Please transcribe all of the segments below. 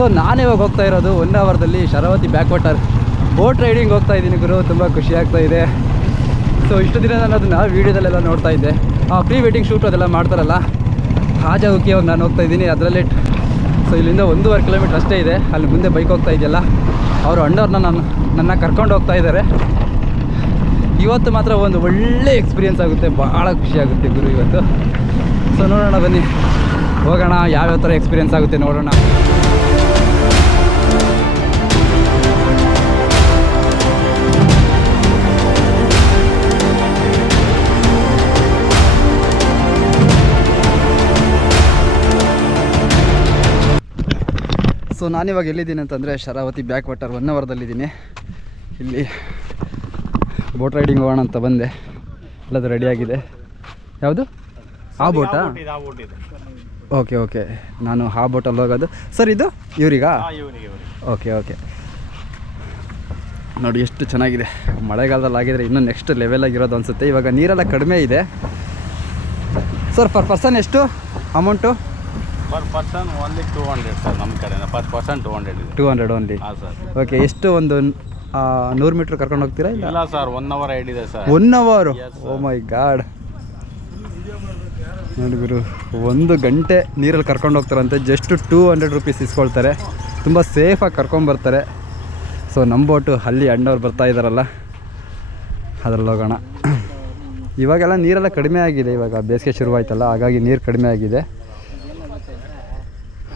So ನಾನಿವಾಗ ಹೋಗ್ತಾ ಇರೋದು 1 ಅವರ್ದಲ್ಲಿ Sharavati back water boat riding ಹೋಗ್ತಾ ಇದ್ದೀನಿ ಗುರು. ತುಂಬ ಖುಷಿ ಆಗ್ತಾ ಇದೆ. ಸೊ ಇಷ್ಟು ದಿನ ನಾನು ಅದನ್ನು ವೀಡಿಯೋದಲ್ಲೆಲ್ಲ ನೋಡ್ತಾ ಇದ್ದೆ, ಪ್ರೀ ವೆಡ್ಡಿಂಗ್ ಶೂಟು ಅದೆಲ್ಲ ಮಾಡ್ತಾರಲ್ಲ, ಆ ಜಾಗಕ್ಕೆ ಇವಾಗ ನಾನು ಹೋಗ್ತಾ ಇದ್ದೀನಿ ಅದರಲ್ಲಿ. ಸೊ ಇಲ್ಲಿಂದ 1.5 ಕಿಲೋಮೀಟ್ರ್ ಅಷ್ಟೇ ಇದೆ. ಅಲ್ಲಿ ಮುಂದೆ ಬೈಕ್ ಹೋಗ್ತಾ ಇದೆಯಲ್ಲ, ಅವರು ಅಣ್ಣವ್ರನ್ನ ನನ್ನ ಕರ್ಕೊಂಡು ಹೋಗ್ತಾ ಇದ್ದಾರೆ. ಇವತ್ತು ಮಾತ್ರ ಒಂದು ಒಳ್ಳೆ ಎಕ್ಸ್ಪೀರಿಯೆನ್ಸ್ ಆಗುತ್ತೆ, ಭಾಳ ಖುಷಿ ಆಗುತ್ತೆ ಗುರು ಇವತ್ತು. ಸೊ ನೋಡೋಣ ಬನ್ನಿ, ಹೋಗೋಣ, ಯಾವ್ಯಾವ ಥರ ಎಕ್ಸ್ಪೀರಿಯೆನ್ಸ್ ಆಗುತ್ತೆ ನೋಡೋಣ. ಸೊ ನಾನಿವಾಗ ಎಲ್ಲಿದ್ದೀನಿ ಅಂತಂದರೆ ಶರಾವತಿ ಬ್ಯಾಕ್ ವಾಟರ್ 1 ಅವರ್ದಲ್ಲಿದ್ದೀನಿ. ಇಲ್ಲಿ ಬೋಟ್ ರೈಡಿಂಗ್ ಹೋಗೋಣ ಅಂತ ಬಂದೆ. ಎಲ್ಲದು ರೆಡಿಯಾಗಿದೆ. ಯಾವುದು ಆ ಬೋಟಾ? ಓಕೆ ಓಕೆ, ನಾನು ಆ ಬೋಟಲ್ಲಿ ಹೋಗೋದು. ಸರ್ ಇದು ಇವರಿಗಾ? Okay okay. ನೋಡಿ ಎಷ್ಟು ಚೆನ್ನಾಗಿದೆ. ಮಳೆಗಾಲದಲ್ಲಿ ಆಗಿದ್ರೆ ಇನ್ನೂ ನೆಕ್ಸ್ಟ್ ಲೆವೆಲಾಗಿರೋದು ಅನಿಸುತ್ತೆ. ಇವಾಗ ನೀರೆಲ್ಲ ಕಡಿಮೆ ಇದೆ. ಸರ್ ಪರ್ ಪರ್ಸನ್ ಎಷ್ಟು amount? Per person only 200 sir. ನಮ್ಮ ಕಡೆ ಪರ್ ಪರ್ಸನ್ 200 ಇದೆ. 200 ಓನ್ಲಿ? ಹಾಂ ಸರ್. ಓಕೆ, ಎಷ್ಟು ಒಂದು 100 ಮೀಟ್ರ್ ಕರ್ಕೊಂಡು ಹೋಗ್ತೀರಾ? ಇಲ್ಲ ಸರ್, 1 ಅವರ್ ರೈಡ್ ಇದೆ ಸರ್. 1 ಅವರು? ಓ ಮೈ ಗಾಡ್. ನೋಡಿ ಗುರು, 1 ಗಂಟೆ ನೀರಲ್ಲಿ ಕರ್ಕೊಂಡು ಹೋಗ್ತಾರಂತೆ. Just 200 rupees ಇಸ್ಕೊಳ್ತಾರೆ. ತುಂಬ ಸೇಫಾಗಿ ಕರ್ಕೊಂಬರ್ತಾರೆ. ಸೊ ನಮ್ಮ ಬೋಟು ಅಲ್ಲಿ ಅಣ್ಣವ್ರು ಬರ್ತಾ ಇದ್ದಾರಲ್ಲ, ಅದರಲ್ಲಿ ಹೋಗೋಣ. ಇವಾಗೆಲ್ಲ ನೀರೆಲ್ಲ ಕಡಿಮೆ ಆಗಿದೆ. ಇವಾಗ ಬೇಸಿಗೆ ಶುರುವಾಯ್ತಲ್ಲ, ಹಾಗಾಗಿ ನೀರು ಕಡಿಮೆ ಆಗಿದೆ.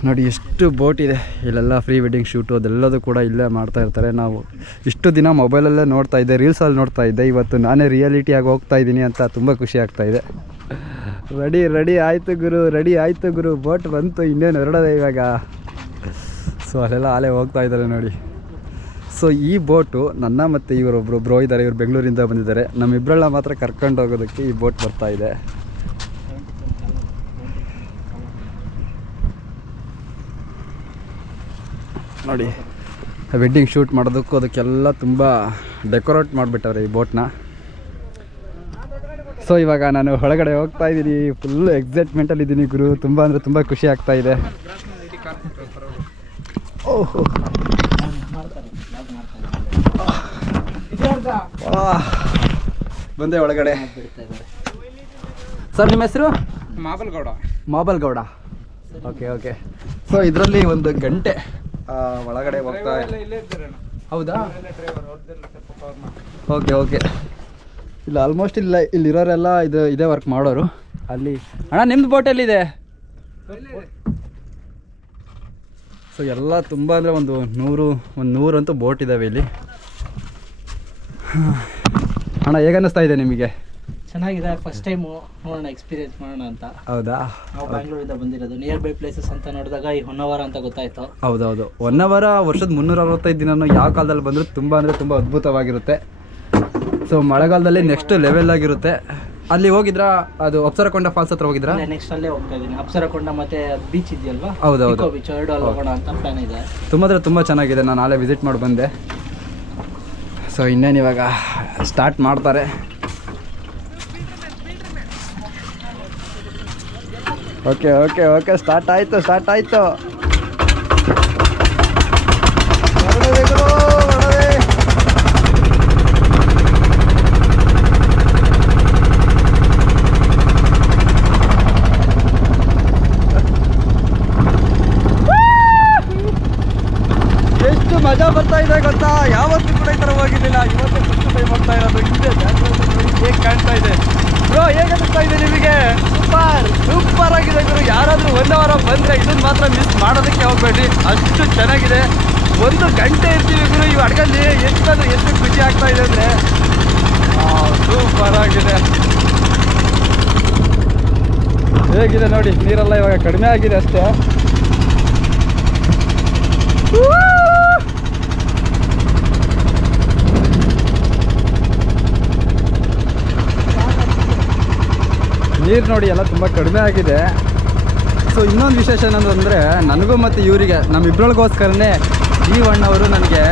ನೋಡಿ ಎಷ್ಟು ಬೋಟ್ ಇದೆ ಇಲ್ಲೆಲ್ಲ. ಪ್ರೀ ವೆಡ್ಡಿಂಗ್ ಶೂಟು ಅದೆಲ್ಲದೂ ಕೂಡ ಇಲ್ಲೇ ಮಾಡ್ತಾ ಇರ್ತಾರೆ. ನಾವು ಇಷ್ಟು ದಿನ ಮೊಬೈಲಲ್ಲೇ ನೋಡ್ತಾ ಇದ್ದೆ, ರೀಲ್ಸಲ್ಲಿ ನೋಡ್ತಾ ಇದ್ದೆ. ಇವತ್ತು ನಾನೇ ರಿಯಾಲಿಟಿಯಾಗಿ ಹೋಗ್ತಾ ಇದ್ದೀನಿ ಅಂತ ತುಂಬ ಖುಷಿ ಆಗ್ತಾ ಇದೆ. ರೆಡಿ ಆಯಿತು ಗುರು, ರೆಡಿ ಆಯಿತು ಗುರು. ಬೋಟ್ ಬಂತು, ಇನ್ನೇನು ಹೊರಡೋದೆ ಇವಾಗ. ಸೊ ಅಲ್ಲೆಲ್ಲ ಅಲ್ಲೇ ಹೋಗ್ತಾ ಇದ್ದಾರೆ ನೋಡಿ. ಸೊ ಈ ಬೋಟು ನನ್ನ ಮತ್ತು ಇವರೊಬ್ಬರು ಬ್ರೋ ಇದ್ದಾರೆ, ಇವರು ಬೆಂಗಳೂರಿಂದ ಬಂದಿದ್ದಾರೆ. ನಮ್ಮಿಬ್ಬರನ್ನ ಮಾತ್ರ ಕರ್ಕೊಂಡು ಹೋಗೋದಕ್ಕೆ ಈ ಬೋಟ್ ಬರ್ತಾ ಇದೆ. ನೋಡಿ, ವೆಡ್ಡಿಂಗ್ ಶೂಟ್ ಮಾಡೋದಕ್ಕೂ ಅದಕ್ಕೆಲ್ಲ ತುಂಬ ಡೆಕೋರೇಟ್ ಮಾಡಿಬಿಟ್ಟವ್ರೆ ಈ ಬೋಟ್ನ. ಸೊ ಇವಾಗ ನಾನು ಹೊರಗಡೆ ಹೋಗ್ತಾ ಇದ್ದೀನಿ. ಫುಲ್ ಎಕ್ಸೈಟ್ಮೆಂಟಲ್ಲಿ ಇದ್ದೀನಿ ಗುರು. ತುಂಬ ಅಂದರೆ ತುಂಬ ಖುಷಿ ಆಗ್ತಾ ಇದೆ. ಓಹೋ, ಬಂದೆ ಒಳಗಡೆ. ಸರ್ ನಿಮ್ಮ ಹೆಸರು? ಮಾಬಲ್ಗೌಡ. Okay okay. ಸೊ ಇದರಲ್ಲಿ 1 ಗಂಟೆ ಒಳಗಡೆ ಹೋಗ್ತಾ. ಹೌದಾ? Okay okay. ಇಲ್ಲ ಆಲ್ಮೋಸ್ಟ್ ಇಲ್ಲಿರೋರೆಲ್ಲ ಇದೇ ವರ್ಕ್ ಮಾಡೋರು. ಅಲ್ಲಿ ಅಣ್ಣ ನಿಮ್ಮದು ಬೋಟ್ ಎಲ್ಲಿದೆ? ಸೊ ಎಲ್ಲ ತುಂಬ ಅಂದರೆ ಒಂದು 100 ಅಂತೂ ಬೋಟ್ ಇದ್ದಾವೆ ಇಲ್ಲಿ. ಅಣ್ಣ ಹೇಗೆ ಅನ್ನಿಸ್ತಾ ಇದೆ ನಿಮಗೆ? ಚೆನ್ನಾಗಿದೆ. ಫಸ್ಟ್ ಟೈಮು ನೋಡೋಣ, ಎಕ್ಸ್ಪೀರಿಯನ್ಸ್ ಮಾಡೋಣ ಅಂತ. ಹೌದಾ? ನಾವು ಬ್ಯಾಂಗ್ಳೂರಿಂದ ಬಂದಿರೋದು. ನಿಯರ್ ಬೈ ಪ್ಲೇಸಸ್ ಅಂತ ನೋಡಿದಾಗ ಈ 1 ಅವರ್ ಅಂತ ಗೊತ್ತಾಯ್ತು. ಹೌದೌದು, 1 ಅವರ್ ವರ್ಷದ 365 ದಿನನೂ ಯಾವ ಕಾಲದಲ್ಲಿ ಬಂದರೂ ತುಂಬ ಅಂದರೆ ತುಂಬ ಅದ್ಭುತವಾಗಿರುತ್ತೆ. ಸೊ ಮಳೆಗಾಲದಲ್ಲಿ ನೆಕ್ಸ್ಟ್ ಲೆವೆಲ್ ಆಗಿರುತ್ತೆ. ಅಲ್ಲಿ ಹೋಗಿದ್ರಾ? ಅದು ಅಪ್ಸರಕೊಂಡ ಫಾಲ್ಸ್ ಹತ್ರ ಹೋಗಿದ್ರಾ? ನೆಕ್ಸ್ಟ್ ಅಲ್ಲೇ ಹೋಗ್ತಾ ಇದ್ದೀನಿ. ಅಪ್ಸರಕೊಂಡ ಮತ್ತೆ ಬೀಚ್ ಇದೆಯಲ್ವಾ? ಹೌದೌದು, ಬೀಚ್ 2 ಅಲ್ಲಿ ಹೋಗೋಣ ಅಂತ ಪ್ಲಾನ್ ಇದೆ. ತುಂಬ ಅಂದರೆ ತುಂಬ ಚೆನ್ನಾಗಿದೆ. ನಾನು ನಾಳೆ ವಿಸಿಟ್ ಮಾಡಿ ಬಂದೆ. ಸೊ ಇನ್ನೇನು ಇವಾಗ ಸ್ಟಾರ್ಟ್ ಮಾಡ್ತಾರೆ. ಓಕೆ ಓಕೆ ಓಕೆ, ಸ್ಟಾರ್ಟ್ ಆಯಿತು. ಎಷ್ಟು ಮಜಾ ಬರ್ತಾ ಇದೆ ಗೊತ್ತಾ? ಯಾವತ್ತೂ ಕೂಡ ಈ ಥರ ಹೋಗಿದ್ದಿಲ್ಲ. ಇವತ್ತೇ ಫಸ್ಟ್ ಟೈಮ್ ಹೋಗ್ತಾ ಇರೋದು. ಹಿಂದೆ ಹೇಗೆ ಕಾಣ್ತಾ ಇದೆ ಬ್ರೋ? ಹೇಗೆ ಅನಿಸ್ತಾ ಇದೆ ನಿಮಗೆ? ಸೂಪರ್ ಆಗಿದೆ ಗುರು. ಯಾರಾದರೂ 1 ಅವರ್ ಬಂದರೆ ಇದನ್ನು ಮಾತ್ರ ಮಿಸ್ ಮಾಡೋದಕ್ಕೆ ಹೋಗಬೇಡಿ, ಅಷ್ಟು ಚೆನ್ನಾಗಿದೆ. 1 ಗಂಟೆ ಇರ್ತೀವಿ ಗುರು ಈ ಅಡ್ಗಲ್ಲಿ. ಎಷ್ಟು ಖುಷಿ ಆಗ್ತಾ ಇದೆ ಅಂದರೆ ಸೂಪರ್ ಆಗಿದೆ. ಹೇಗಿದೆ ನೋಡಿ, ನೀರೆಲ್ಲ ಇವಾಗ ಕಡಿಮೆ ಆಗಿದೆ ಅಷ್ಟೇ. ನೀರು ನೋಡಿ ಎಲ್ಲ ತುಂಬ ಕಡಿಮೆ ಆಗಿದೆ. ಸೊ ಇನ್ನೊಂದು ವಿಶೇಷ ಏನಂದರೆ, ನನಗೂ ಮತ್ತು ಇವರಿಗೆ ನಮ್ಮಿಬ್ಬರಿಗೋಸ್ಕರನೇ ಈ 1 ಅವರು ನನಗೆ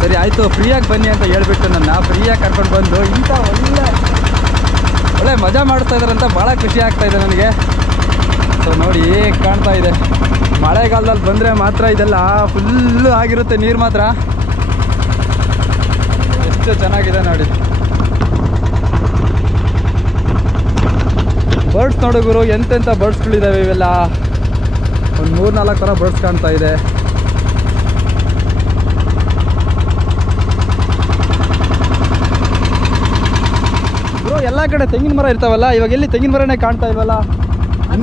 ಸರಿ ಆಯಿತು ಫ್ರೀಯಾಗಿ ಬನ್ನಿ ಅಂತ ಹೇಳ್ಬಿಟ್ಟು ನನ್ನ ಫ್ರೀಯಾಗಿ ಕರ್ಕೊಂಡು ಬಂದು ಇಂಥ ಒಳ್ಳೆ ಮಜಾ ಮಾಡ್ತಾ ಇದ್ದಾರೆ ಅಂತ ಭಾಳ ಖುಷಿ ಆಗ್ತಾಯಿದೆ ನನಗೆ. ಸೊ ನೋಡಿ ಹೇಗೆ ಕಾಣ್ತಾ ಇದೆ. ಮಳೆಗಾಲದಲ್ಲಿ ಬಂದರೆ ಮಾತ್ರ ಇದೆಲ್ಲ ಫುಲ್ಲು ಆಗಿರುತ್ತೆ ನೀರು ಮಾತ್ರ. ಎಷ್ಟು ಚೆನ್ನಾಗಿದೆ ನೋಡಿ. ಬರ್ಡ್ಸ್ ನೋಡು ಗುರು, ಎಂತೆಂಥ ಬರ್ಡ್ಸ್ಗಳಿದ್ದಾವೆ ಇವೆಲ್ಲ. ಒಂದು 3-4 ಥರ ಬರ್ಡ್ಸ್ ಕಾಣ್ತಾ ಇದೆ. ಗುರು ಎಲ್ಲ ಕಡೆ ತೆಂಗಿನ ಮರ ಇರ್ತಾವಲ್ಲ, ಇವಾಗ ಎಲ್ಲಿ ತೆಂಗಿನ ಮರನೇ ಕಾಣ್ತಾ ಇಲ್ವಲ್ಲ.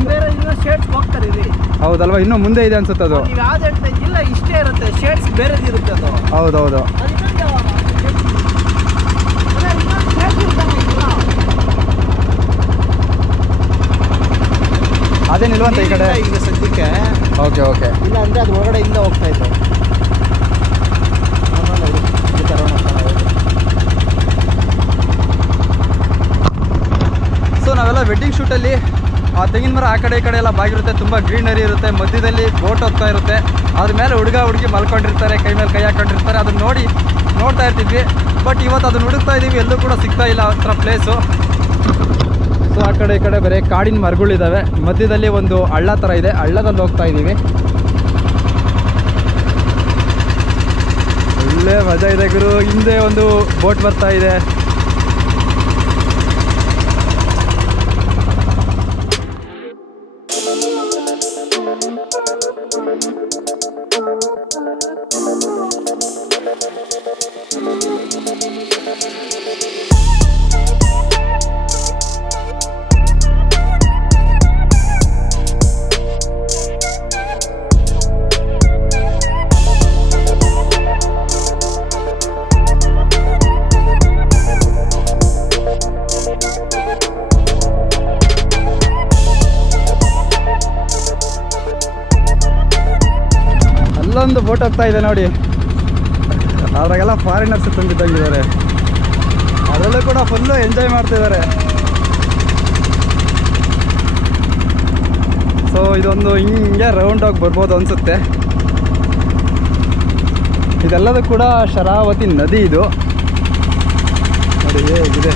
ಬೇರೆ ಇನ್ನೂ ಶೇಡ್ಸ್ ಹೋಗ್ತಾರೆ ಇಲ್ಲಿ. ಹೌದಲ್ವಾ, ಇನ್ನೂ ಮುಂದೆ ಇದೆ ಅನ್ಸುತ್ತೆ ಅದು. ನೀವು ಯಾವ್ದು ಹೇಳ್ತಾ ಇಲ್ಲ, ಇಷ್ಟೇ ಇರುತ್ತೆ, ಶೇಡ್ಸ್ ಬೇರೆದಿರುತ್ತೆ ಅದು. ಹೌದೌದು. ಅದೇನಿಲ್ವಂತ ಈ ಕಡೆ ಈಗ ಸದ್ಯಕ್ಕೆ. Okay okay. ಇಲ್ಲ ಅಂದರೆ ಅದು ಹೊರಗಡೆಯಿಂದ ಹೋಗ್ತಾ ಇತ್ತು. ಸೊ ನಾವೆಲ್ಲ ವೆಡ್ಡಿಂಗ್ ಶೂಟಲ್ಲಿ ಆ ತೆಂಗಿನ ಮರ ಆ ಕಡೆ ಈ ಕಡೆ ಎಲ್ಲ ಬಾಗಿರುತ್ತೆ, ತುಂಬ ಗ್ರೀನರಿ ಇರುತ್ತೆ, ಮಧ್ಯದಲ್ಲಿ ಬೋಟ್ ಹೋಗ್ತಾ ಇರುತ್ತೆ, ಅದ್ರ ಮೇಲೆ ಹುಡುಗಿ ಮಲ್ಕೊಂಡಿರ್ತಾರೆ, ಕೈ ಮೇಲೆ ಕೈ ಹಾಕೊಂಡಿರ್ತಾರೆ. ಅದನ್ನ ನೋಡ್ತಾ ಇರ್ತಿದ್ವಿ. ಬಟ್ ಇವತ್ತು ಅದನ್ನ ಹುಡುಕ್ತಾ ಇದ್ದೀವಿ, ಎಲ್ಲೂ ಕೂಡ ಸಿಗ್ತಾ ಇಲ್ಲ ಆ ಥರ ಪ್ಲೇಸು. ಸೊ ಆ ಕಡೆ ಈ ಕಡೆ ಬರೀ ಕಾಡಿನ ಮರಗಳಿದ್ದಾವೆ, ಮಧ್ಯದಲ್ಲಿ ಒಂದು ಹಳ್ಳ ಥರ ಇದೆ, ಹಳ್ಳದಲ್ಲಿ ಹೋಗ್ತಾ ಇದ್ದೀವಿ. ಒಳ್ಳೆ ಮಜಾ ಇದೆ ಗುರು. ಹಿಂದೆ ಒಂದು ಬೋಟ್ ಬರ್ತಾ ಇದೆ. ಅಲ್ಲೊಂದು ಬೋಟ್ ಹೋಗ್ತಾ ಇದೆ ನೋಡಿ, ಅದ್ರಾಗೆಲ್ಲ ಫಾರಿನರ್ಸ್ ತುಂಬಿದ್ದಂಗಿದ್ದಾರೆ. ಅದರಲ್ಲೂ ಕೂಡ ಫುಲ್ಲು ಎಂಜಾಯ್ ಮಾಡ್ತಿದ್ದಾರೆ. ಸೊ ಇದೊಂದು ಹಿಂಗೆ ರೌಂಡ್ ಆಗಿ ಬರ್ಬೋದು ಅನಿಸುತ್ತೆ. ಇದೆಲ್ಲದೂ ಕೂಡ ಶರಾವತಿ ನದಿ. ಇದು ನೋಡಿ ಹೇಗಿದೆ.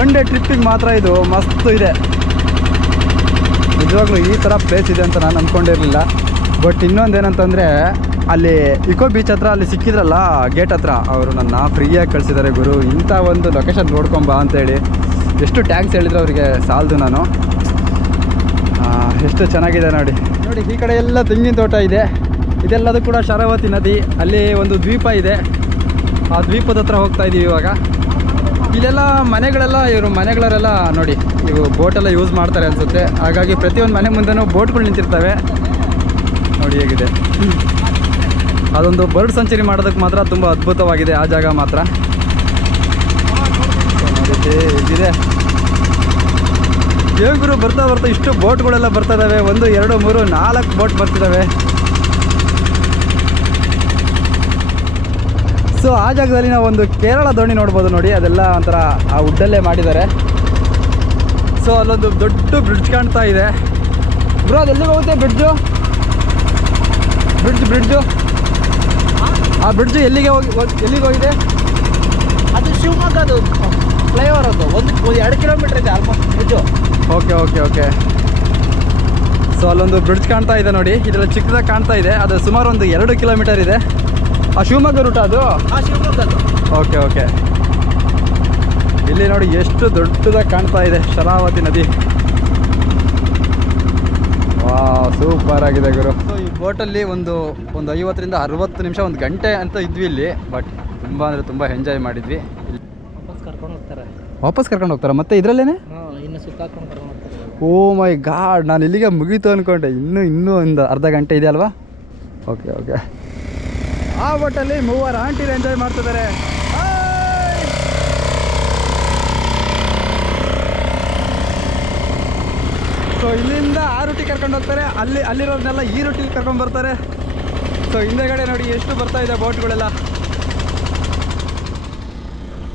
ಒನ್ ಡೇ ಟ್ರಿಪ್ಪಿಗೆ ಮಾತ್ರ ಇದು ಮಸ್ತ್ ಇದೆ. ನಿಜವಾಗ್ಲೂ ಈ ಥರ ಪ್ಲೇಸ್ ಇದೆ ಅಂತ ನಾನು ಅಂದ್ಕೊಂಡಿರಲಿಲ್ಲ. ಬಟ್ ಇನ್ನೊಂದೇನಂತಂದರೆ, ಅಲ್ಲಿ ಇಕೋ ಬೀಚ್ ಹತ್ರ ಅಲ್ಲಿ ಸಿಕ್ಕಿದ್ರಲ್ಲ ಗೇಟ್ ಹತ್ರ, ಅವರು ನನ್ನ ಫ್ರೀಯಾಗಿ ಕಳಿಸಿದ್ದಾರೆ ಗುರು, ಇಂಥ ಒಂದು ಲೊಕೇಶನ್ ನೋಡ್ಕೊಂಬ ಅಂತೇಳಿ. ಎಷ್ಟು ಟ್ಯಾಂಕ್ಸ್ ಹೇಳಿದ್ರು ಅವರಿಗೆ ಸಾಲದು. ನಾನು ಎಷ್ಟು ಚೆನ್ನಾಗಿದೆ ನೋಡಿ. ಈ ಕಡೆ ಎಲ್ಲ ತೆಂಗಿನ ತೋಟ ಇದೆ. ಇದೆಲ್ಲದೂ ಕೂಡ ಶರಾವತಿ ನದಿ. ಅಲ್ಲಿ ಒಂದು ದ್ವೀಪ ಇದೆ, ಆ ದ್ವೀಪದ ಹತ್ರ ಹೋಗ್ತಾ ಇದ್ದೀವಿ ಇವಾಗ. ಇಲ್ಲೆಲ್ಲ ಮನೆಗಳೆಲ್ಲ, ಇವರು ಮನೆಗಳರೆಲ್ಲ ನೋಡಿ, ಇವು ಬೋಟೆಲ್ಲ ಯೂಸ್ ಮಾಡ್ತಾರೆ ಅನಿಸುತ್ತೆ. ಹಾಗಾಗಿ ಪ್ರತಿಯೊಂದು ಮನೆ ಮುಂದೆನೂ ಬೋಟ್ಗಳು ನಿಂತಿರ್ತವೆ ನೋಡಿ ಹೇಗಿದೆ. ಅದೊಂದು ಬರ್ಡ್ ಸೆಂಚುರಿ ಮಾಡೋದಕ್ಕೆ ಮಾತ್ರ ತುಂಬ ಅದ್ಭುತವಾಗಿದೆ ಆ ಜಾಗ ಮಾತ್ರ. ನೋಡಿ ಹೇಗಿದೆ. ಹೇಗುರು ಬರ್ತಾ ಇಷ್ಟು ಬೋಟ್ಗಳೆಲ್ಲ ಬರ್ತಾ ಇದ್ದಾವೆ. 1, 2, 3, 4 ಬೋಟ್ ಬರ್ತಿದ್ದಾವೆ. ಸೊ ಆ ಜಾಗದಲ್ಲಿ ನಾವು ಒಂದು ಕೇರಳ ದೋಣಿ ನೋಡ್ಬೋದು ನೋಡಿ. ಅದೆಲ್ಲ ಒಂಥರ ಆ ವುಡ್ಡಲ್ಲೇ ಮಾಡಿದ್ದಾರೆ. ಸೊ ಅಲ್ಲೊಂದು ದೊಡ್ಡ ಬ್ರಿಡ್ಜ್ ಕಾಣ್ತಾ ಇದೆ. ಬ್ರೋ ಅದು ಎಲ್ಲಿಗೆ ಹೋಗುತ್ತೆ ಬ್ರಿಡ್ಜು? ಆ ಬ್ರಿಡ್ಜು ಎಲ್ಲಿಗೆ ಹೋಗಿದೆ? ಅದು ಶಿವಮೊಗ್ಗದು ಫ್ಲೈಓವರ್. ಅದು 1-2 ಕಿಲೋಮೀಟರ್ ಇದೆ ಆಲ್ಮೋಸ್ಟ್ ಬ್ರಿಡ್ಜು. ಓಕೆ. ಸೊ ಅಲ್ಲೊಂದು ಬ್ರಿಡ್ಜ್ ಕಾಣ್ತಾ ಇದೆ ನೋಡಿ. ಇದೆಲ್ಲ ಚಿಕ್ಕದಾಗಿ ಕಾಣ್ತಾ ಇದೆ. ಅದು ಸುಮಾರು ಒಂದು 2 ಕಿಲೋಮೀಟರ್ ಇದೆ. ಆ ಶಿವಮೊಗ್ಗ ರೂಟ ಅದು? ಶಿವಮೊಗ್ಗದು. ಓಕೆ. ಇಲ್ಲಿ ನೋಡಿ ಎಷ್ಟು ದೊಡ್ಡದಾಗಿ ಕಾಣ್ತಾ ಇದೆ ಶರಾವತಿ ನದಿ. ವಾ, ಸೂಪರ್ ಆಗಿದೆ ಗುರು. ಸೊ ಈ ಬೋಟಲ್ಲಿ ಒಂದು 50ರಿಂದ 60 ನಿಮಿಷ, 1 ಗಂಟೆ ಅಂತ ಇದ್ವಿ ಇಲ್ಲಿ. ಬಟ್ ತುಂಬ ಅಂದರೆ ತುಂಬ ಎಂಜಾಯ್ ಮಾಡಿದ್ವಿ. ವಾಪಸ್ ಕರ್ಕೊಂಡು ಹೋಗ್ತಾರೆ ಮತ್ತೆ ಇದರಲ್ಲೇನೆ? ಇನ್ನು ಸುತ್ತಾಕೊಂಡು ಕರ್ಕೊಂಡು ಹೋಗ್ತಾರೆ. ಓ ಮೈ ಗಾಡ್, ನಾನು ಇಲ್ಲಿಗೆ ಮುಗೀತು ಅಂದ್ಕೊಂಡೆ. ಇನ್ನೂ ಒಂದು ಅರ್ಧ ಗಂಟೆ ಇದೆ ಅಲ್ವಾ? ಓಕೆ. ಆ ಬೋಟಲ್ಲಿ 3 ಆಂಟಿರು ಎಂಜಾಯ್ ಮಾಡ್ತಿದ್ದಾರೆ. ಸೊ ಇಲ್ಲಿಂದ ಆ ರೂಟಿಗೆ ಕರ್ಕೊಂಡು ಹೋಗ್ತಾರೆ, ಅಲ್ಲಿರೋದನ್ನೆಲ್ಲ ಈ ರೂಟಿಗೆ ಕರ್ಕೊಂಡು ಬರ್ತಾರೆ. ಸೊ ಹಿಂದೆಗಡೆ ನೋಡಿ ಎಷ್ಟು ಬರ್ತಾ ಇದೆ ಬೋಟ್ಗಳೆಲ್ಲ.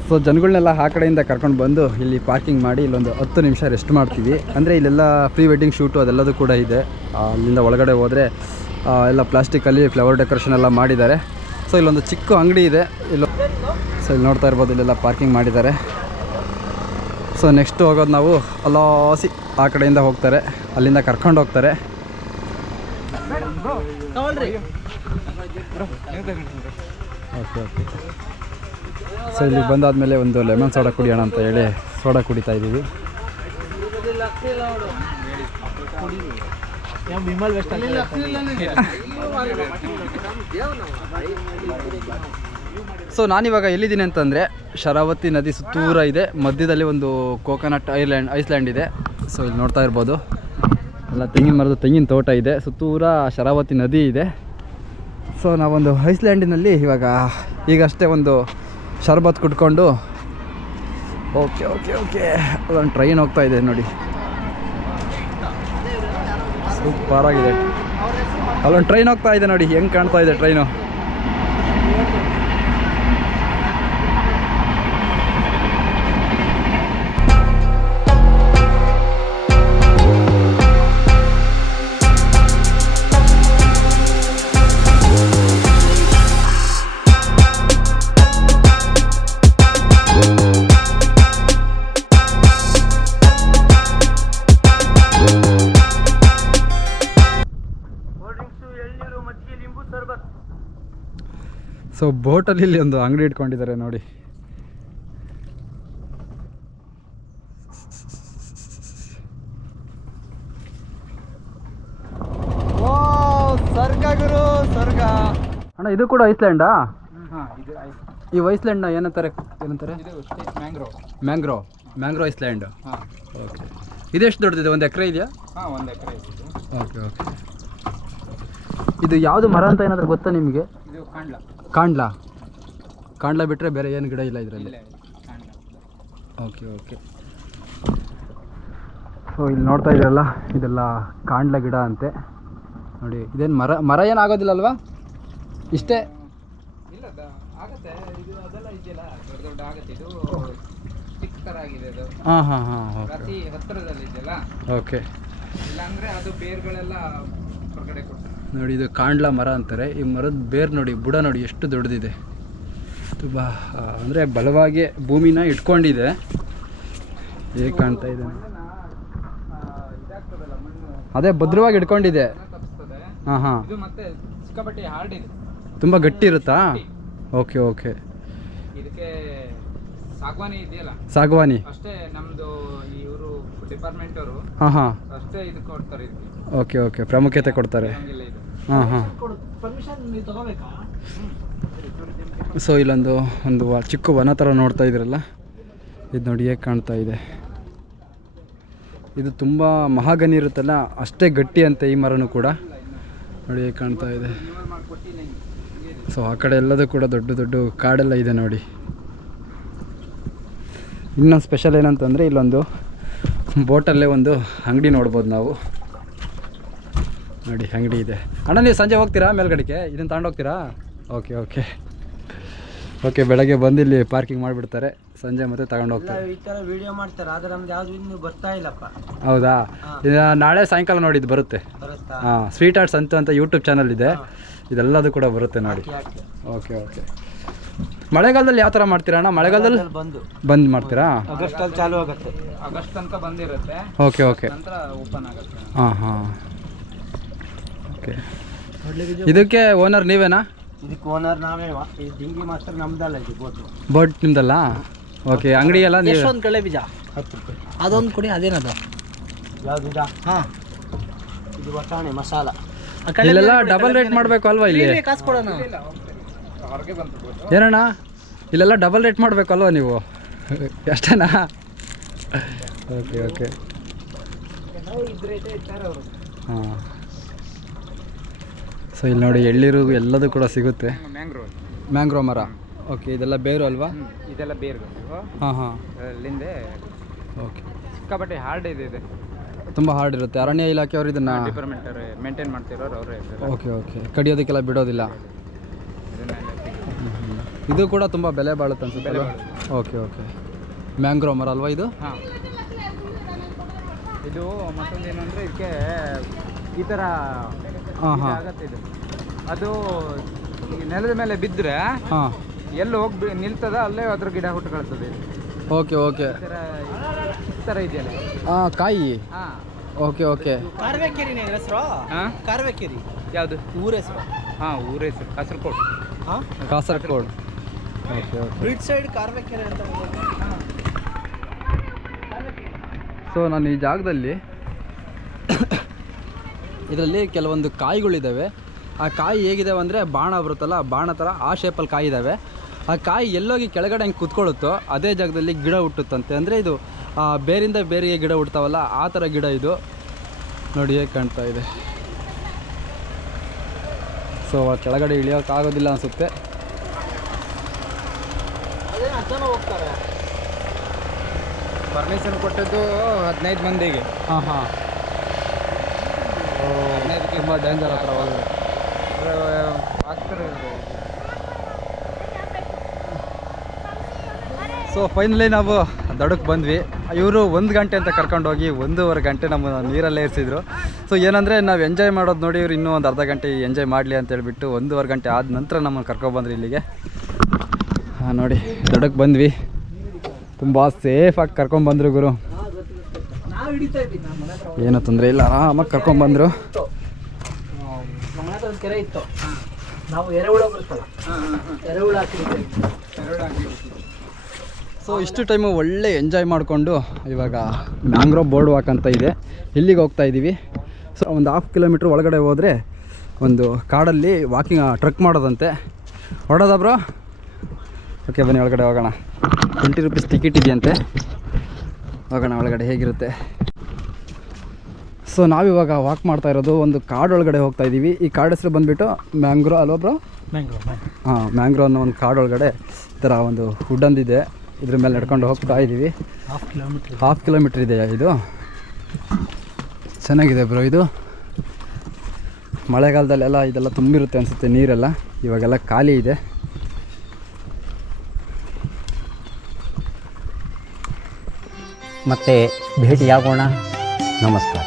ಸೊ ಜನಗಳನ್ನೆಲ್ಲ ಆ ಕಡೆಯಿಂದ ಕರ್ಕೊಂಡು ಬಂದು ಇಲ್ಲಿ ಪಾರ್ಕಿಂಗ್ ಮಾಡಿ ಇಲ್ಲೊಂದು 10 ನಿಮಿಷ ರೆಸ್ಟ್ ಮಾಡ್ತೀವಿ. ಅಂದರೆ ಇಲ್ಲೆಲ್ಲ ಪ್ರೀ ವೆಡ್ಡಿಂಗ್ ಶೂಟು ಅದೆಲ್ಲದೂ ಕೂಡ ಇದೆ. ಅಲ್ಲಿಂದ ಒಳಗಡೆ ಹೋದರೆ ಎಲ್ಲ ಪ್ಲಾಸ್ಟಿಕಲ್ಲಿ ಫ್ಲವರ್ ಡೆಕೋರೇಷನ್ ಎಲ್ಲ ಮಾಡಿದ್ದಾರೆ. ಸೊ ಇಲ್ಲೊಂದು ಚಿಕ್ಕ ಅಂಗಡಿ ಇದೆ. ಸೊ ಇಲ್ಲಿ ನೋಡ್ತಾ ಇರ್ಬೋದು, ಇಲ್ಲೆಲ್ಲ ಪಾರ್ಕಿಂಗ್ ಮಾಡಿದ್ದಾರೆ. ಸೊ ನೆಕ್ಸ್ಟ್ ಹೋಗೋದು ನಾವು ಅಲಾಸಿ ಆ ಕಡೆಯಿಂದ ಹೋಗ್ತಾರೆ, ಅಲ್ಲಿಂದ ಕರ್ಕೊಂಡು ಹೋಗ್ತಾರೆ. Okay okay. ಸೊ ಇಲ್ಲಿ ಬಂದಾದಮೇಲೆ ಒಂದು ಲೆಮನ್ ಸೋಡಾ ಕುಡಿಯೋಣ ಅಂತ ಹೇಳಿ ಸೋಡಾ ಕುಡಿತಾ ಇದ್ದೀವಿ. ಸೊ ನಾನಿವಾಗ ಎಲ್ಲಿದ್ದೀನಿ ಅಂತಂದರೆ ಶರಾವತಿ ನದಿ ಸುತ್ತೂರ ಇದೆ, ಮಧ್ಯದಲ್ಲಿ ಒಂದು ಕೋಕೋನಟ್ ಐಸ್ಲ್ಯಾಂಡ್ ಇದೆ. ಸೊ ಇಲ್ಲಿ ನೋಡ್ತಾ ಇರ್ಬೋದು, ಎಲ್ಲ ತೆಂಗಿನ ಮರದ ತೆಂಗಿನ ತೋಟ ಇದೆ, ಸುತ್ತೂರ ಶರಾವತಿ ನದಿ ಇದೆ. ಸೊ ನಾವೊಂದು ಐಸ್ಲ್ಯಾಂಡಿನಲ್ಲಿ ಇವಾಗ ಈಗಷ್ಟೇ ಒಂದು ಶರ್ಬತ್ ಕುಟ್ಕೊಂಡು ಓಕೆ ಓಕೆ ಓಕೆ ಅದೊಂದು ಟ್ರೈನ್ ಹೋಗ್ತಾ ಇದೆ ನೋಡಿ, ಸೂಪರ್ ಆಗಿದೆ. ಅಲ್ಲೊಂದು ಟ್ರೈನ್ ಹೋಗ್ತಾ ಇದೆ ನೋಡಿ, ಹೆಂಗೆ ಕಾಣ್ತಾ ಇದೆ ಟ್ರೈನು. ಸೊ ಬೋಟಲ್ಲಿ ಇಲ್ಲಿ ಒಂದು ಅಂಗಡಿ ಇಟ್ಕೊಂಡಿದ್ದಾರೆ ನೋಡಿ. ಓ ಸ್ವರ್ಗ ಗುರು, ಸ್ವರ್ಗ. ಅಣ್ಣ ಇದು ಕೂಡ ಐಸ್ಲ್ಯಾಂಡಾ? ಈ ಐಸ್ಲ್ಯಾಂಡ್ನ ಏನಂತಾರೆ? Mangrove island. ಓಕೆ. ಇದೆಷ್ಟು ದೊಡ್ಡದಿದೆ? 1 ಎಕರೆ ಇದೆಯಾ? 1 ಎಕರೆ ಇದೆ. Okay okay. ಇದು ಯಾವುದು ಮರ ಅಂತ ಏನಾದರೂ ಗೊತ್ತಾ ನಿಮಗೆ? ಇದು ಕಾಂಡ್ಲ ಬಿಟ್ಟರೆ ಬೇರೆ ಏನು ಗಿಡ ಇಲ್ಲ ಇದರಲ್ಲಿ? Okay okay. ಸೊ ಇಲ್ಲಿ ನೋಡ್ತಾ ಇದ್ದೀರಲ್ಲ, ಇದೆಲ್ಲ ಕಾಂಡ್ಲ ಗಿಡ ಅಂತೆ ನೋಡಿ. ಇದೇನು ಮರ ಏನಾಗೋದಿಲ್ಲ ಅಲ್ವಾ? ಇಷ್ಟೇ ಇಲ್ಲ ಆಗುತ್ತೆ, ಇದು ಅದೆಲ್ಲ ಇದೆಯಲ್ಲ ದೊಡ್ಡ ಆಗುತ್ತೆ. ಇದು ಸ್ಟಿಕ್ ಥರ ಆಗಿದೆ ಅದು. ಹಾಂ ಪ್ರತಿ ಹತ್ತಿರದಲ್ಲಿ ಇದೆಯಲ್ಲ. ಓಕೆ. ಇಲ್ಲಾಂದರೆ ಅದು ಬೇರುಗಳೆಲ್ಲ ಹೊರಗಡೆ ಕೊಡ್ತಾರೆ ನೋಡಿ. ಇದು ಕಾಂಡ್ಲ ಮರ ಅಂತಾರೆ. ಈ ಮರದ ಬೇರು ನೋಡಿ, ಬುಡ ನೋಡಿ ಎಷ್ಟು ದೊಡ್ಡದಿದೆ. ತುಂಬ ಅಂದರೆ ಬಲವಾಗಿ ಭೂಮಿನ ಇಟ್ಕೊಂಡಿದೆ. ಹೇಗೆ ಕಾಣ್ತಾ ಇದೆ? ಅದೇ ಭದ್ರವಾಗಿ ಇಟ್ಕೊಂಡಿದೆ. ಹಾಂ. ಇದು ಮತ್ತೆ ಸಿಕ್ಕಾಪಟ್ಟೆ ಹಾರ್ಡ್ ಇದೆ, ತುಂಬ ಗಟ್ಟಿ ಇರುತ್ತಾ? Okay okay. ಇದಕ್ಕೆ ಸಾಗವಾನಿ ಇದೆಯಲ್ಲ, ಸಾಗವಾನಿ ಅಷ್ಟೇ ನಮ್ಮದು ಇವರು ಡಿಪಾರ್ಟ್ಮೆಂಟ್ ಅವರು ಅಷ್ಟೇ ಇದು ಕೊಡ್ತಾರೆ. ಓಕೆ ಓಕೆ, ಪ್ರಾಮುಖ್ಯತೆ ಕೊಡ್ತಾರೆ. ಹಾಂ. ಪರ್ಮಿಷನ್ ನೀವು ತಗೋಬೇಕಾ? ಸೊ ಇಲ್ಲೊಂದು ಚಿಕ್ಕ ವನ ಥರ ನೋಡ್ತಾ ಇದ್ದೀರಲ್ಲ, ಇದು ನೋಡಿ ಹೇಗೆ ಕಾಣ್ತಾ ಇದೆ. ಇದು ತುಂಬ ಮಹಾಗನಿ ಇರುತ್ತಲ್ಲ, ಅಷ್ಟೇ ಗಟ್ಟಿ ಅಂತೆ ಈ ಮರನೂ ಕೂಡ. ನೋಡಿ ಹೇಗೆ ಕಾಣ್ತಾ ಇದೆ. ಸೊ ಆ ಕಡೆ ಎಲ್ಲದೂ ಕೂಡ ದೊಡ್ಡ ದೊಡ್ಡ ಕಾಡೆಲ್ಲ ಇದೆ ನೋಡಿ. ಇನ್ನೊಂದು ಸ್ಪೆಷಲ್ ಏನಂತಂದರೆ ಇಲ್ಲೊಂದು ಬೋಟಲ್ಲೇ ಒಂದು ಅಂಗಡಿ ನೋಡ್ಬೋದು ನಾವು ನೋಡಿ. ಅಂಗಡಿ ಇದೆ. ಅಣ್ಣ ನೀವು ಸಂಜೆ ಹೋಗ್ತೀರಾ ಮೇಲ್ಗಡೆಗೆ? ಇದನ್ನು ತಗೊಂಡೋಗ್ತೀರಾ? Okay okay okay. ಬೆಳಗ್ಗೆ ಬಂದು ಇಲ್ಲಿ ಪಾರ್ಕಿಂಗ್ ಮಾಡಿಬಿಡ್ತಾರೆ, ಸಂಜೆ ಮತ್ತೆ ತಗೊಂಡು ಹೋಗ್ತಾರೆ. ಈ ಥರ ವಿಡಿಯೋ ಮಾಡ್ತಾರೆ, ಆದರೆ ನಮ್ದು ಯಾವುದು ಇನ್ನೂ ಗೊತ್ತಾ ಇಲ್ಲಪ್ಪ. ಹೌದಾ? ನಾಳೆ ಸಾಯಂಕಾಲ ನೋಡಿ ಇದು ಬರುತ್ತೆ. ಹಾಂ, ಸ್ವೀಟ್ ಆರ್ಟ್ಸ್ ಅಂತ ಯೂಟ್ಯೂಬ್ ಚಾನಲ್ ಇದೆ, ಇದೆಲ್ಲದು ಕೂಡ ಬರುತ್ತೆ ನೋಡಿ. Okay okay. ಮಳೆಗಾಲದಲ್ಲಿ ಯಾವ ಥರ ಮಾಡ್ತೀರಾ ಅಣ್ಣ? ಮಳೆಗಾಲದಲ್ಲಿ ಬಂದ್ ಮಾಡ್ತೀರಾ? ಆಗಸ್ಟಲ್ಲಿ ಚಾಲು ಆಗುತ್ತೆ, ಆಗಸ್ಟ್ ತನಕ ಬಂದಿರುತ್ತೆ. Okay okay. ನಂತರ ಓಪನ್ ಆಗುತ್ತೆ. ಹಾಂ. ಓಕೆ. ಇದಕ್ಕೆ ಓನರ್ ನೀವೇನಾ? ಇದಕ್ಕೆ ಓನರ್ ನಾವೇ. ಡಿಂಗಿ ಮಾಸ್ಟರ್ ನಮ್ದಲ್ಲ, ಇದು ಬೋಟ್ ನಿಮ್ದಲ್ಲ? ಓಕೆ. ಅಂಗಡಿ ಎಲ್ಲ ನೀವು? ಒಂದು ಕಳೆ ಬೀಜ 10 ರೂಪಾಯಿ. ಅದೊಂದು ಕೊಡಿ. ಅದೇನದು ಯಾವುದು? ಹಾಂ, ಇದು ಬಟಾಣಿ ಮಸಾಲ. ಇಲ್ಲೆಲ್ಲ ಡಬಲ್ ರೇಟ್ ಮಾಡಬೇಕು ಅಲ್ವಾ? ಇಲ್ಲಿ ಕಾಸು ಕೊಡೋಣ. ಏನಣ್ಣ ಇಲ್ಲೆಲ್ಲ ಡಬಲ್ ರೇಟ್ ಮಾಡಬೇಕು ಅಲ್ವಾ ನೀವು? ಎಷ್ಟೇನಾ? Okay okay. ಹಾಂ. ಸೊ ಇಲ್ಲಿ ನೋಡಿ ಎಳ್ನೀರು ಎಲ್ಲದೂ ಕೂಡ ಸಿಗುತ್ತೆ. ಮ್ಯಾಂಗ್ರೋ ಮರ. ಓಕೆ. ಇದೆಲ್ಲ ಬೇರು ಅಲ್ವಾ? ಇದೆಲ್ಲ ಬೇರುಗಳು. ಹಾಂ. ಅಲ್ಲಿಂದ ಓಕೆ. ಸಿಕ್ಕಾಪಟ್ಟೆ ಹಾರ್ಡ್ ಇದೆ, ತುಂಬ ಹಾರ್ಡ್ ಇರುತ್ತೆ. ಅರಣ್ಯ ಇಲಾಖೆಯವರು ಇದನ್ನು ಡಿಪಾರ್ಟ್ಮೆಂಟ್ ಮೇಂಟೈನ್ ಮಾಡ್ತಿರೋರು ಅವರೇ. Okay okay. ಕಡಿಯೋದಕ್ಕೆಲ್ಲ ಬಿಡೋದಿಲ್ಲ. ಇದು ಕೂಡ ತುಂಬ ಬೆಲೆ ಬಾಳುತ್ತೆ ಅನ್ಸುತ್ತೆ. Okay okay. ಮ್ಯಾಂಗ್ರೋ ಮರ ಅಲ್ವಾ ಇದು? ಹಾಂ. ಇದು ಮತ್ತೊಂದು ಏನಂದರೆ ಇದಕ್ಕೆ ಈ ಥರ ಆಗತ್ತೆ. ಇದು ಅದು ನೆಲದ ಮೇಲೆ ಬಿದ್ದರೆ ಎಲ್ಲಿ ಹೋಗಿ ನಿಲ್ತದ ಅಲ್ಲೇ ಅದ್ರ ಗಿಡ ಹುಟ್ಟುಕೊಳ್ತದೆ. Okay okay. ಥರ ಇದೆಯಲ್ಲ. ಹಾಂ ಕಾಯಿ. ಹಾಂ ಓಕೆ ಓಕೆ. ಕಾರ್ವೇಕೆರಿನೇ ಹೆಸರು. ಹಾಂ ಕಾರ್ವೇಕೆರಿ ಯಾವುದು ಊರ ಹೆಸರು? ಹಾಂ ಊರ ಹೆಸರು ಕಾಸರಗೋಡು. ಹಾಂ ಕಾಸರಗೋಡು. Okay okay. ಬ್ರಿಡ್ ಸೈಡ್ ಕಾರ್ವೇಕೆರೆ ಅಂತ. ಸೊ ನಾನು ಈ ಜಾಗದಲ್ಲಿ ಇದರಲ್ಲಿ ಕೆಲವೊಂದು ಕಾಯಿಗಳಿದ್ದಾವೆ. ಆ ಕಾಯಿ ಹೇಗಿದ್ದಾವೆ ಅಂದರೆ ಬಾಣ ಬರುತ್ತಲ್ಲ, ಬಾಣ ಥರ ಆ ಶೇಪಲ್ಲಿ ಕಾಯಿ ಇದ್ದಾವೆ. ಆ ಕಾಯಿ ಎಲ್ಲೋಗಿ ಕೆಳಗಡೆ ಹೆಂಗೆ ಕುತ್ಕೊಳ್ಳುತ್ತೋ ಅದೇ ಜಾಗದಲ್ಲಿ ಗಿಡ ಹುಟ್ಟುತ್ತಂತೆ. ಅಂದರೆ ಇದು ಬೇರಿಂದ ಬೇರೆಗೆ ಗಿಡ ಹುಡ್ತಾವಲ್ಲ ಆ ಥರ ಗಿಡ ಇದು. ನೋಡಿ ಹೇಗೆ ಕಾಣ್ತಾ ಇದೆ. ಸೊ ಕೆಳಗಡೆ ಇಳಿಯೋಕ್ಕಾಗೋದಿಲ್ಲ ಅನಿಸುತ್ತೆ. ಹೋಗ್ತಾರೆ. ಪರ್ಮಿಷನ್ ಕೊಟ್ಟದ್ದು 15 ಮಂದಿಗೆ. ಹಾಂ ಹಾಂ. ತುಂಬ ಡೇಂಜರ್ ಹತ್ರ ಒಳಗಡೆ ಆಗ್ತಾರೆ. ಸೊ ಫೈನಲಿ ನಾವು ದಡಕ್ಕೆ ಬಂದ್ವಿ. ಇವರು 1 ಗಂಟೆ ಅಂತ ಕರ್ಕೊಂಡೋಗಿ 1.5 ಗಂಟೆ ನಮ್ಮ ನೀರಲ್ಲೇ ಇರಿಸಿದ್ರು. ಸೊ ಏನಂದರೆ ನಾವು ಎಂಜಾಯ್ ಮಾಡೋದು ನೋಡಿ ಇವ್ರು ಇನ್ನೂ ಒಂದು ಅರ್ಧ ಗಂಟೆ ಎಂಜಾಯ್ ಮಾಡಲಿ ಅಂತ ಹೇಳ್ಬಿಟ್ಟು 1.5 ಗಂಟೆ ಆದ ನಂತರ ನಮ್ಮನ್ನು ಕರ್ಕೊಬಂದ್ರಿ ಇಲ್ಲಿಗೆ. ಹಾಂ ನೋಡಿ ದಡಕ್ಕೆ ಬಂದ್ವಿ. ತುಂಬ ಸೇಫಾಗಿ ಕರ್ಕೊಂಬಂದರು ಗುರು. ಏನೂ ತೊಂದರೆ ಇಲ್ಲ, ಆರಾಮಾಗಿ ಕರ್ಕೊಂಬಂದರು. ಕೆರೆ ಇತ್ತು, ನಾವು ಎರೆಹುಳ ಬರ್ತಲ್ಲ, ಎರೆಹುಳ ಹಾಕಿರ್ತೀವಿ. ಸೊ ಇಷ್ಟು ಟೈಮು ಒಳ್ಳೆ ಎಂಜಾಯ್ ಮಾಡಿಕೊಂಡು ಇವಾಗ ಮ್ಯಾಂಗ್ರೋವ್ ಬೋರ್ಡ್ ವಾಕ್ ಅಂತ ಇದೆ, ಇಲ್ಲಿಗೆ ಹೋಗ್ತಾ ಇದ್ದೀವಿ. ಸೊ ಒಂದು 1/2 ಕಿಲೋಮೀಟ್ರ್ ಒಳಗಡೆ ಹೋದರೆ ಒಂದು ಕಾಡಲ್ಲಿ ವಾಕಿಂಗ್ ಟ್ರೆಕ್ ಮಾಡೋದಂತೆ. ಹೊಡೋದ ಬ್ರೋ? ಓಕೆ ಬನ್ನಿ ಒಳಗಡೆ ಹೋಗೋಣ. 20 ರೂಪೀಸ್ ಟಿಕೆಟ್ ಇದೆಯಂತೆ. ಹೋಗೋಣ ಒಳಗಡೆ ಹೇಗಿರುತ್ತೆ. ಸೊ ನಾವಿವಾಗ ವಾಕ್ ಮಾಡ್ತಾ ಇರೋದು ಒಂದು ಕಾಡೊಳಗಡೆ ಹೋಗ್ತಾ ಇದ್ದೀವಿ. ಈ ಕಾಡು ಹೆಸರು ಬಂದುಬಿಟ್ಟು ಮ್ಯಾಂಗ್ರೋವ್ ಅಲ್ವಾ ಬ್ರೋ? ಹಾಂ, ಮ್ಯಾಂಗ್ರೋವ್ ಅನ್ನೋ ಒಂದು ಕಾಡೊಳಗಡೆ ಈ ಥರ ಒಂದು ವುಡ್ಡೊಂದಿದೆ. ಇದ್ರ ಮೇಲೆ ನಡ್ಕೊಂಡು ಹೋಗ್ತಾ ಇದ್ದೀವಿ. 1/2 ಕಿಲೋಮೀಟ್ರ್ ಇದೆ ಇದು. ಚೆನ್ನಾಗಿದೆ ಬ್ರೋ ಇದು. ಮಳೆಗಾಲದಲ್ಲೆಲ್ಲ ಇದೆಲ್ಲ ತುಂಬಿರುತ್ತೆ ಅನಿಸುತ್ತೆ ನೀರೆಲ್ಲ. ಇವಾಗೆಲ್ಲ ಖಾಲಿ ಇದೆ. ಮತ್ತೆ ಭೇಟಿಯಾಗೋಣ. ನಮಸ್ಕಾರ.